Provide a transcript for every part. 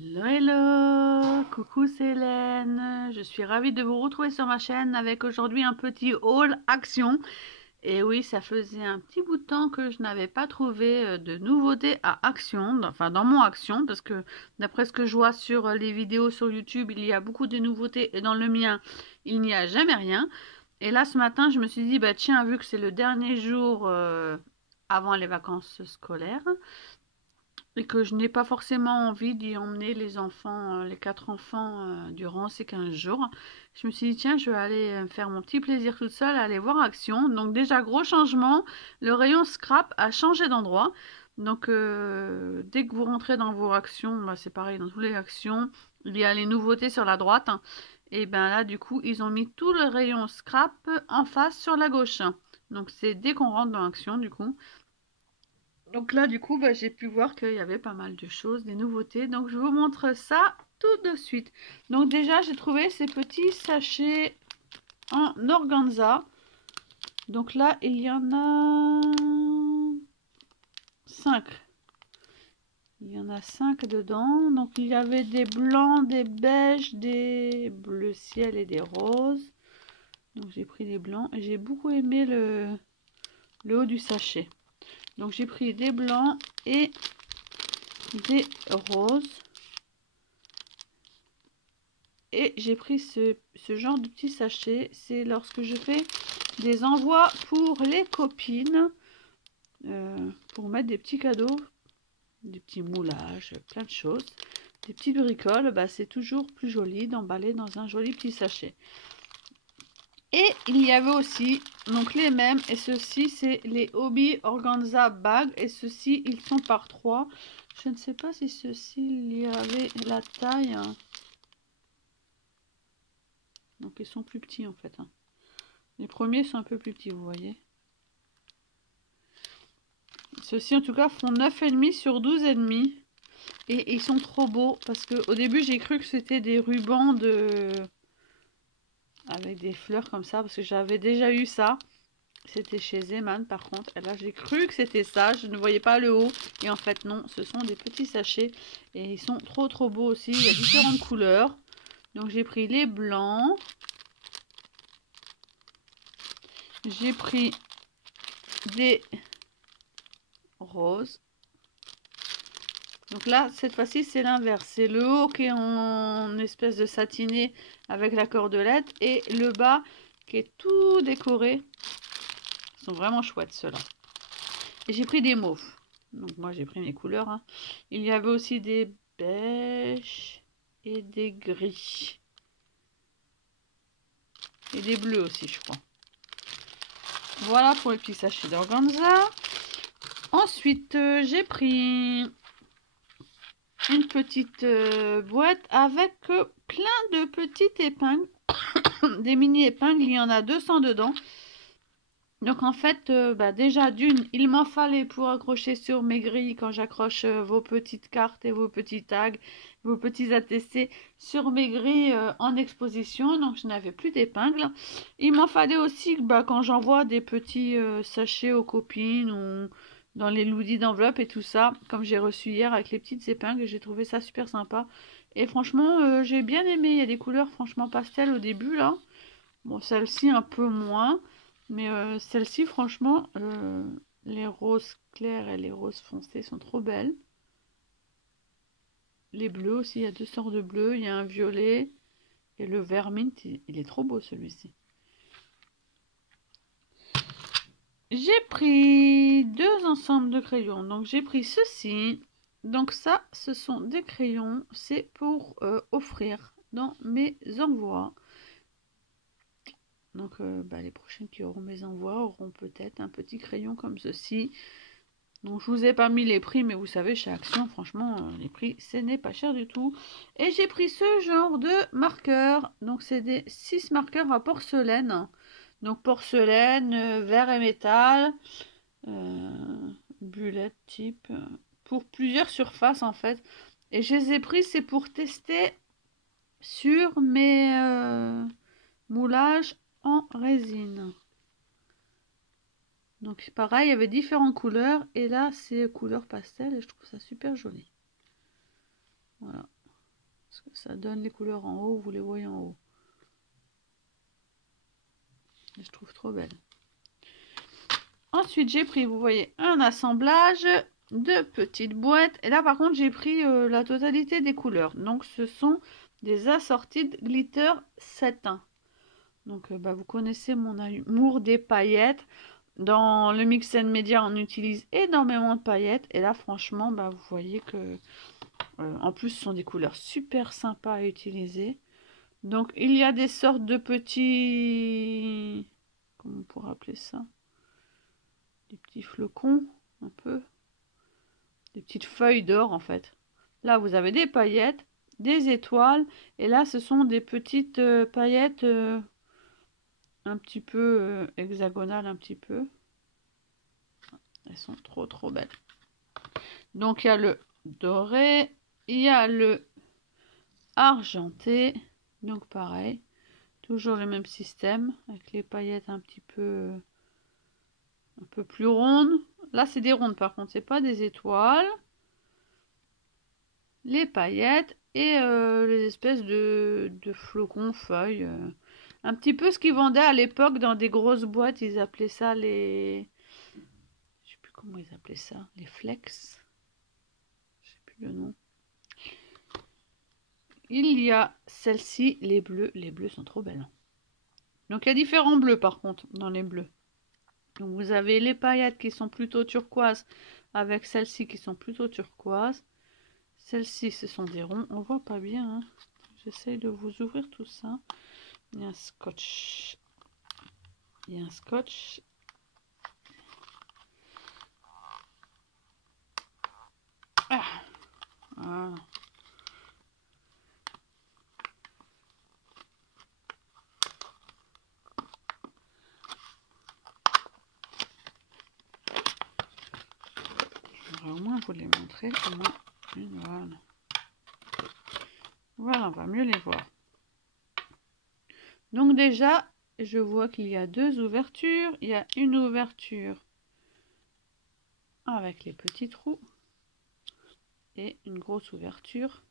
Hello, hello, coucou, c'est Hélène. Je suis ravie de vous retrouver sur ma chaîne avec aujourd'hui un petit haul action. Et oui, ça faisait un petit bout de temps que je n'avais pas trouvé de nouveautés à Action, enfin dans mon Action, parce que d'après ce que je vois sur les vidéos sur YouTube, il y a beaucoup de nouveautés et dans le mien, il n'y a jamais rien. Et là, ce matin, je me suis dit, bah tiens, vu que c'est le dernier jour avant les vacances scolaires, et que je n'ai pas forcément envie d'y emmener les enfants, les 4 enfants, durant ces 15 jours. Je me suis dit, tiens, je vais aller faire mon petit plaisir toute seule, aller voir Action. Donc déjà, gros changement, le rayon scrap a changé d'endroit. Donc dès que vous rentrez dans vos actions, bah, c'est pareil dans toutes les actions, il y a les nouveautés sur la droite. Et bien là, du coup, ils ont mis tout le rayon scrap en face sur la gauche. Donc c'est dès qu'on rentre dans Action, du coup. Donc là, du coup, bah, j'ai pu voir qu'il y avait pas mal de choses, des nouveautés. Donc je vous montre ça tout de suite. Donc déjà, j'ai trouvé ces petits sachets en organza. Donc là, il y en a 5. Il y en a 5 dedans. Donc il y avait des blancs, des beiges, des bleus ciel et des roses. Donc j'ai pris les blancs. Et j'ai beaucoup aimé le haut du sachet. Donc j'ai pris des blancs et des roses. Et j'ai pris ce genre de petit sachet. C'est lorsque je fais des envois pour les copines. Pour mettre des petits cadeaux. Des petits moulages, plein de choses. Des petites bricoles. Bah, c'est toujours plus joli d'emballer dans un joli petit sachet. Et il y avait aussi donc les mêmes. Et ceux-ci, c'est les Hobby Organza Bag. Et ceux-ci, ils sont par 3. Je ne sais pas si ceux-ci, il y avait la taille. Donc ils sont plus petits en fait. Les premiers sont un peu plus petits, vous voyez. Ceux-ci en tout cas font 9,5 sur 12,5. Et ils sont trop beaux parce que au début j'ai cru que c'était des rubans avec des fleurs comme ça. Parce que j'avais déjà eu ça. C'était chez Zeman par contre. Et là j'ai cru que c'était ça. Je ne voyais pas le haut. Et en fait non, ce sont des petits sachets. Et ils sont trop beaux aussi. Il y a différentes couleurs. Donc j'ai pris les blancs. J'ai pris des roses. Donc là, cette fois-ci, c'est l'inverse. C'est le haut qui est en espèce de satiné avec la cordelette et le bas qui est tout décoré. Ils sont vraiment chouettes ceux-là. Et j'ai pris des mauves. Donc moi, j'ai pris mes couleurs. Il y avait aussi des beiges et des gris. Et des bleus aussi, je crois. Voilà pour les petits sachets d'organza. Ensuite, j'ai pris une petite boîte avec plein de petites épingles, des mini épingles, il y en a 200 dedans. Donc en fait, déjà d'une, il m'en fallait pour accrocher sur mes grilles quand j'accroche vos petites cartes et vos petits tags, vos petits attestés sur mes grilles en exposition. Donc je n'avais plus d'épingles. Il m'en fallait aussi quand j'envoie des petits sachets aux copines ou dans les loudis d'enveloppe et tout ça, comme j'ai reçu hier avec les petites épingles, j'ai trouvé ça super sympa. Et franchement, j'ai bien aimé. Il y a des couleurs franchement pastel au début là. Bon, celle-ci un peu moins. Mais celle-ci, franchement, les roses clairs et les roses foncées sont trop belles. Les bleus aussi, il y a 2 sortes de bleus. Il y a un violet et le vert mint. Il est trop beau celui-ci. J'ai pris 2 ensembles de crayons. Donc j'ai pris ceci. Donc ça, ce sont des crayons. C'est pour offrir dans mes envois. Donc les prochaines qui auront mes envois auront peut-être un petit crayon comme ceci. Donc je vous ai pas mis les prix, mais vous savez, chez Action, franchement, les prix, ce n'est pas cher du tout. Et j'ai pris ce genre de marqueurs. Donc c'est des 6 marqueurs à porcelaine. Donc porcelaine, verre et métal, bullet type, pour plusieurs surfaces en fait. Et je les ai pris, c'est pour tester sur mes moulages en résine. Donc pareil, il y avait différentes couleurs et là c'est couleur pastel et je trouve ça super joli. Voilà. Ça donne les couleurs en haut, vous les voyez en haut. Je trouve trop belle. Ensuite, j'ai pris, vous voyez, un assemblage de petites boîtes. Et là, par contre, j'ai pris la totalité des couleurs. Donc, ce sont des assortis de glitter satin. Donc, vous connaissez mon amour des paillettes. Dans le Mix and Media, on utilise énormément de paillettes. Et là, franchement, vous voyez que... en plus, ce sont des couleurs super sympas à utiliser. Donc, il y a des sortes de petits... Comment on pourrait appeler ça? Des petits flocons, un peu. Des petites feuilles d'or, en fait. Là, vous avez des paillettes, des étoiles. Et là, ce sont des petites paillettes un petit peu hexagonales, un petit peu. Elles sont trop, trop belles. Donc, il y a le doré. Il y a le argenté. Donc, pareil. Toujours le même système. Avec les paillettes un peu plus rondes. Là, c'est des rondes, par contre. C'est pas des étoiles. Les paillettes et les espèces de flocons, feuilles. Un petit peu ce qu'ils vendaient à l'époque dans des grosses boîtes. Ils appelaient ça les... Je sais plus comment ils appelaient ça. Les flex. Je sais plus le nom. Il y a celle-ci, les bleus. Les bleus sont trop belles. Donc il y a différents bleus par contre dans les bleus. Donc vous avez les paillettes qui sont plutôt turquoises avec celles-ci qui sont plutôt turquoises. Celles-ci, ce sont des ronds. On voit pas bien. Hein. J'essaye de vous ouvrir tout ça. Il y a un scotch. Il y a un scotch. Ah, voilà. Je vais au moins vous les montrer. Voilà. Voilà, on va mieux les voir. Donc déjà, je vois qu'il y a deux ouvertures. Il y a une ouverture avec les petits trous et une grosse ouverture.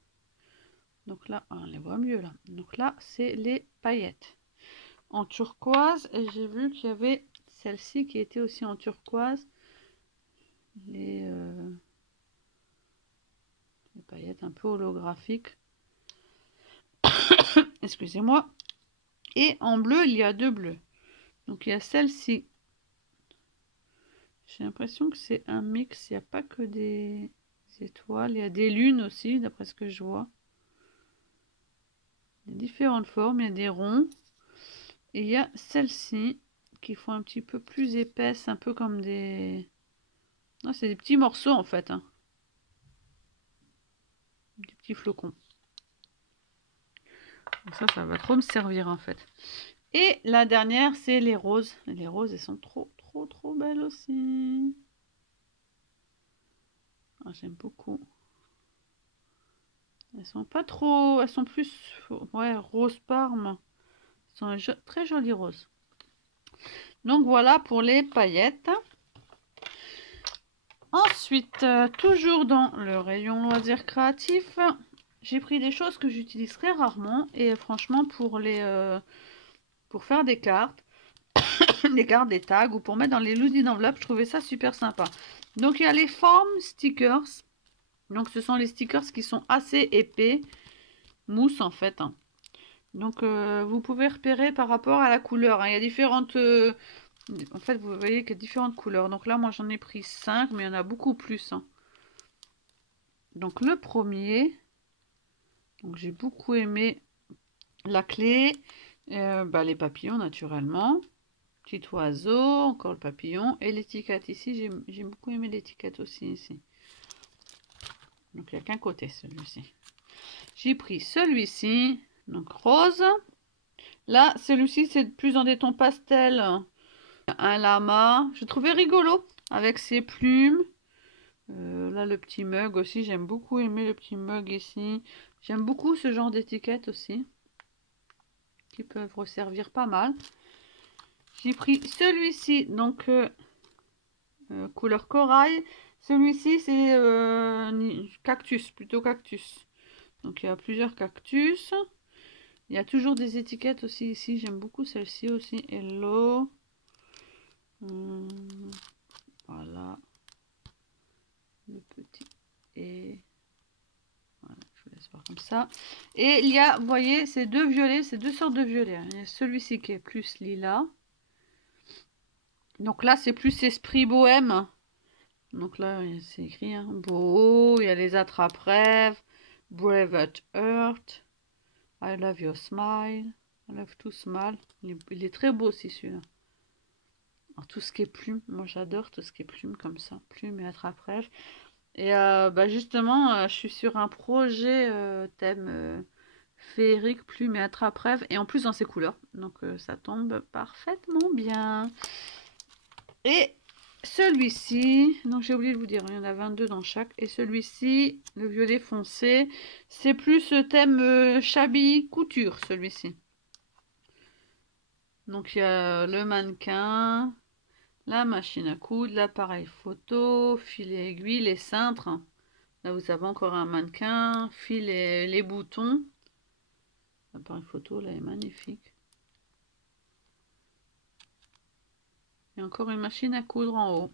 Donc là, on les voit mieux là. Donc là, c'est les paillettes en turquoise. Et j'ai vu qu'il y avait celle-ci qui était aussi en turquoise. Les paillettes un peu holographiques. Excusez-moi. Et en bleu, il y a deux bleus. Donc il y a celle-ci. J'ai l'impression que c'est un mix. Il n'y a pas que des étoiles. Il y a des lunes aussi, d'après ce que je vois. Il y a différentes formes. Il y a des ronds. Et il y a celle-ci qui font un petit peu plus épaisse. Un peu comme des... Non, c'est des petits morceaux en fait. Hein. Des petits flocons. Donc ça va trop me servir en fait. Et la dernière, c'est les roses. Les roses, elles sont trop, trop, trop belles aussi. Ah, j'aime beaucoup. Elles sont pas trop... Elles sont plus... Ouais, rose parme. Elles sont très jolies roses. Donc voilà pour les paillettes. Ensuite, toujours dans le rayon loisirs créatifs, j'ai pris des choses que j'utilise très rarement. Et franchement, pour faire des cartes, des tags ou pour mettre dans les loosies d'enveloppe, je trouvais ça super sympa. Donc il y a les form stickers. Donc ce sont les stickers qui sont assez épais, mousse en fait. Hein. Donc vous pouvez repérer par rapport à la couleur. Hein. Il y a différentes... en fait vous voyez qu'il y a différentes couleurs. Donc là moi j'en ai pris 5 mais il y en a beaucoup plus. Hein. Donc le premier, donc j'ai beaucoup aimé la clé, les papillons naturellement. Petit oiseau, encore le papillon et l'étiquette ici. J'ai beaucoup aimé l'étiquette aussi ici. Donc il n'y a qu'un côté celui-ci. J'ai pris celui-ci, donc rose. Là, celui-ci c'est plus dans des tons pastels. Un lama. Je trouvais rigolo avec ses plumes. Là le petit mug aussi. J'aime beaucoup aimer le petit mug ici. J'aime beaucoup ce genre d'étiquettes aussi. Qui peuvent resservir pas mal. J'ai pris celui-ci, donc couleur corail. Celui-ci, c'est cactus, plutôt cactus. Donc il y a plusieurs cactus. Il y a toujours des étiquettes aussi ici. J'aime beaucoup celle-ci aussi. Hello. Voilà. Le petit. Et voilà, je vous laisse voir comme ça. Et il y a, vous voyez, ces deux violets, ces deux sortes de violets. Il y a celui-ci qui est plus lilas. Donc là, c'est plus esprit bohème. Donc là, c'est écrit hein, beau. Il y a les attrape-rêves. Brave at Earth. I love your smile. I love to smile. Il est très beau aussi celui-là. Tout ce qui est plume. Moi, j'adore tout ce qui est plume comme ça. Plume et attrape-rêve. Et bah justement, je suis sur un projet thème féerique, plume et attrape-rêve. Et en plus dans ces couleurs. Donc ça tombe parfaitement bien. Et celui-ci, donc j'ai oublié de vous dire, il y en a 22 dans chaque. Et celui-ci, le violet foncé, c'est plus ce thème shabby couture, celui-ci. Donc il y a le mannequin, la machine à coudre, l'appareil photo, fil et aiguille, les cintres. Là vous avez encore un mannequin, fil et les boutons. L'appareil photo là est magnifique. Et encore une machine à coudre en haut.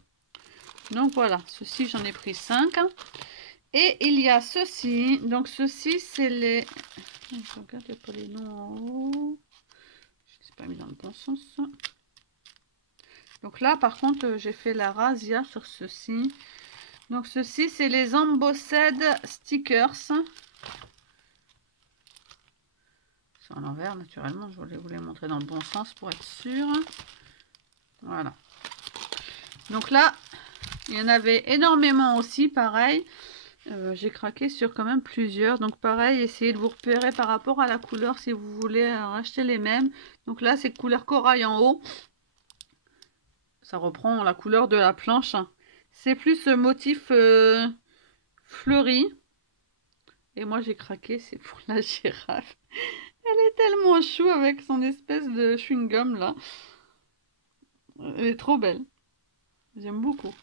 Donc voilà, ceci j'en ai pris 5. Et il y a ceci. Donc ceci c'est les... Je regarde pas les noms en haut. Je ne les ai pas mis dans le bon sens. Donc là par contre j'ai fait la razzia sur ceci. Donc ceci c'est les Embossed Stickers. C'est à l'envers naturellement. Je voulais vous les montrer dans le bon sens pour être sûr. Voilà. Donc là, il y en avait énormément aussi, pareil. J'ai craqué sur quand même plusieurs. Donc pareil, essayez de vous repérer par rapport à la couleur si vous voulez racheter les mêmes. Donc là, c'est couleur corail en haut. Ça reprend la couleur de la planche. C'est plus ce motif fleuri. Et moi, j'ai craqué, c'est pour la girafe. Elle est tellement chou avec son espèce de chewing-gum là. Elle est trop belle. J'aime beaucoup.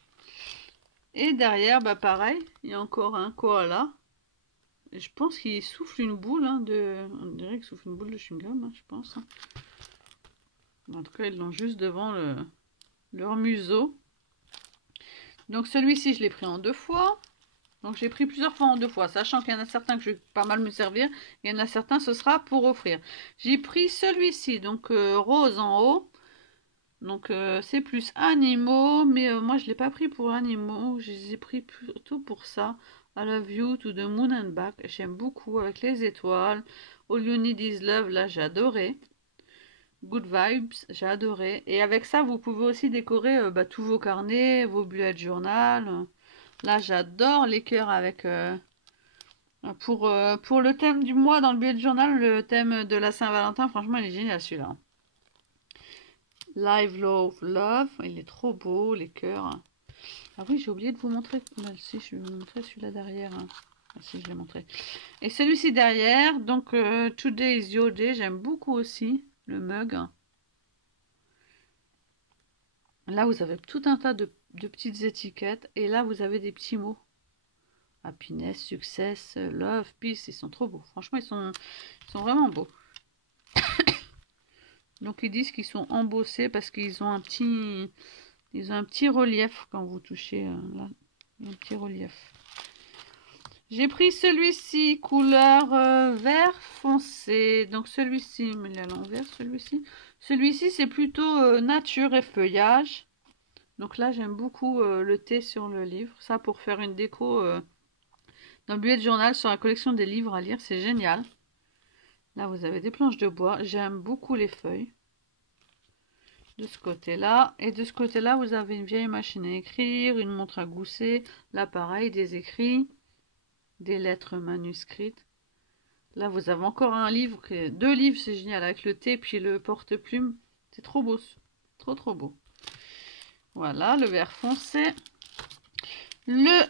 Et derrière, bah pareil, il y a encore un koala. Et je pense qu'il souffle une boule hein, de... On dirait qu'il souffle une boule de chewing-gum, hein, je pense. En tout cas, ils l'ont juste devant leur museau. Donc celui-ci, je l'ai pris en 2 fois. Donc j'ai pris plusieurs fois en 2 fois, sachant qu'il y en a certains que je vais pas mal me servir. Il y en a certains, ce sera pour offrir. J'ai pris celui-ci, donc rose en haut. Donc c'est plus animaux, mais moi je l'ai pas pris pour animaux, je les ai pris plutôt pour ça. I love you to the moon and back, j'aime beaucoup avec les étoiles. All you need is love, là j'ai adoré. Good vibes, j'ai adoré. Et avec ça vous pouvez aussi décorer tous vos carnets, vos bullet journal. Là j'adore les cœurs avec... pour le thème du mois dans le bullet journal, le thème de la Saint-Valentin, franchement il est génial celui-là. Live Love Love, il est trop beau, les cœurs. Ah oui, j'ai oublié de vous montrer. Là, si, je vais vous montrer celui-là derrière. Ah si, je l'ai montré. Et celui-ci derrière, donc Today is your day, j'aime beaucoup aussi le mug. Là, vous avez tout un tas de petites étiquettes. Et là, vous avez des petits mots. Happiness, success, love, peace, ils sont trop beaux. Franchement, ils sont vraiment beaux. Donc ils disent qu'ils sont embossés parce qu'ils ont un petit relief quand vous touchez là, un petit relief. J'ai pris celui-ci couleur vert foncé. Donc celui-ci, mais il est à l'envers celui-ci. Celui-ci c'est plutôt nature et feuillage. Donc là j'aime beaucoup le thé sur le livre. Ça pour faire une déco dans le bullet journal sur la collection des livres à lire, c'est génial. Là vous avez des planches de bois. J'aime beaucoup les feuilles. De ce côté-là. Et de ce côté-là, vous avez une vieille machine à écrire, une montre à gousset. Là, pareil, des écrits, des lettres manuscrites. Là, vous avez encore un livre, 2 livres, c'est génial, avec le thé puis le porte-plume. C'est trop beau. Trop, trop beau. Voilà, le vert foncé. Le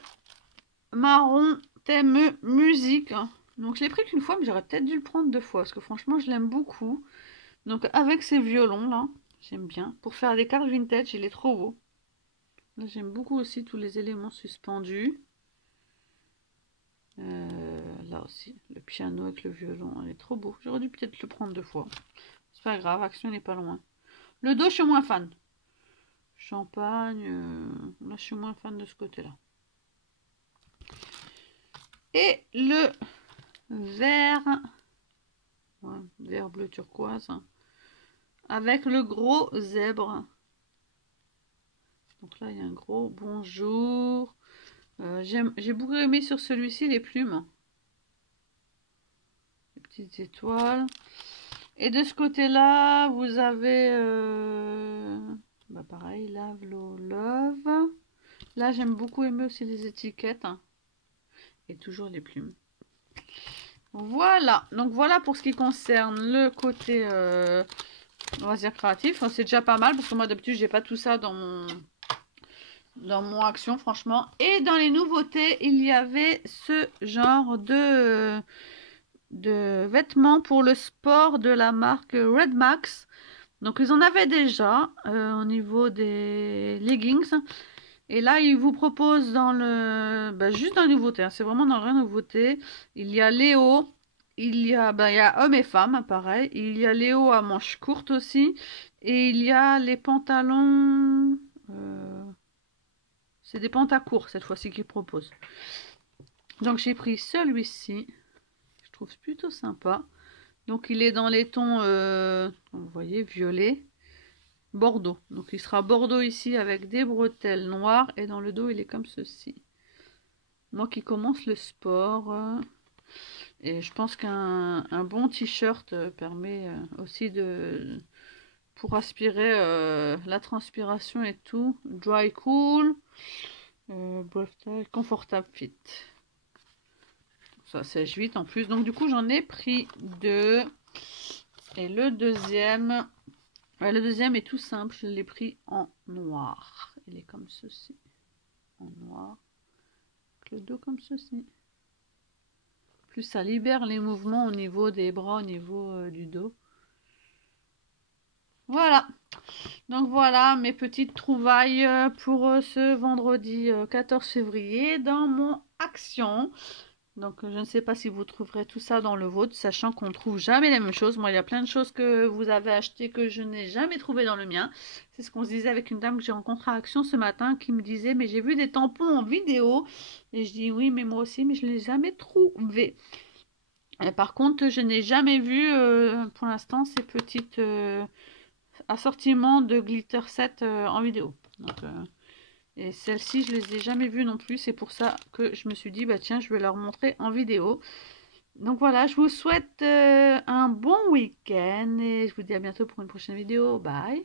marron thème musique. Donc, je l'ai pris qu'une fois, mais j'aurais peut-être dû le prendre 2 fois, parce que franchement, je l'aime beaucoup. Donc, avec ces violons-là. J'aime bien. Pour faire des cartes vintage, il est trop beau. Là, j'aime beaucoup aussi tous les éléments suspendus. Là Là aussi, le piano avec le violon, elle est trop beau. J'aurais dû peut-être le prendre 2 fois. C'est pas grave, Action n'est pas loin. Le dos, je suis moins fan. Champagne, là je suis moins fan de ce côté-là. Et le vert, ouais, vert bleu turquoise, avec le gros zèbre. Donc là il y a un gros bonjour. J'ai beaucoup aimé sur celui-ci les plumes. Les petites étoiles. Et de ce côté-là, vous avez bah pareil, Love, Love. Là, j'aime beaucoup aimer aussi les étiquettes. Hein. Et toujours les plumes. Voilà. Donc voilà pour ce qui concerne le côté loisir créatif. C'est déjà pas mal parce que moi d'habitude, j'ai pas tout ça dans mon Action, franchement. Et dans les nouveautés, il y avait ce genre de vêtements pour le sport de la marque Red Max. Donc ils en avaient déjà au niveau des leggings. Et là, ils vous proposent dans le... juste dans les nouveautés. Hein, c'est vraiment dans la nouveauté. Il y a Léo. Il y a hommes et femmes, pareil. Il y a Léo à manches courtes aussi. Et il y a les pantalons... c'est des pantacourts cette fois-ci qu'ils proposent. Donc j'ai pris celui-ci. Je trouve plutôt sympa. Donc il est dans les tons, vous voyez, violet, bordeaux. Donc il sera bordeaux ici avec des bretelles noires. Et dans le dos, il est comme ceci. Moi qui commence le sport. Et je pense qu'un bon t-shirt permet aussi pour aspirer la transpiration et tout. Dry cool. Confortable fit. Ça sèche vite en plus. Donc du coup j'en ai pris 2. Et le deuxième est tout simple. Je l'ai pris en noir. Il est comme ceci. En noir. Avec le dos comme ceci. Plus ça libère les mouvements au niveau des bras, au niveau du dos. Voilà. Donc voilà mes petites trouvailles pour ce vendredi 14 février dans mon Action. Donc je ne sais pas si vous trouverez tout ça dans le vôtre, sachant qu'on ne trouve jamais la même chose. Moi, il y a plein de choses que vous avez achetées que je n'ai jamais trouvé dans le mien. C'est ce qu'on se disait avec une dame que j'ai rencontrée à Action ce matin qui me disait « Mais j'ai vu des tampons en vidéo. » Et je dis « Oui, mais moi aussi, mais je ne les ai jamais trouvés. » Et par contre, je n'ai jamais vu pour l'instant ces petites assortiments de glitter set en vidéo. Donc, et celles-ci, je les ai jamais vues non plus. C'est pour ça que je me suis dit, bah tiens, je vais leur montrer en vidéo. Donc voilà, je vous souhaite un bon week-end. Et je vous dis à bientôt pour une prochaine vidéo. Bye!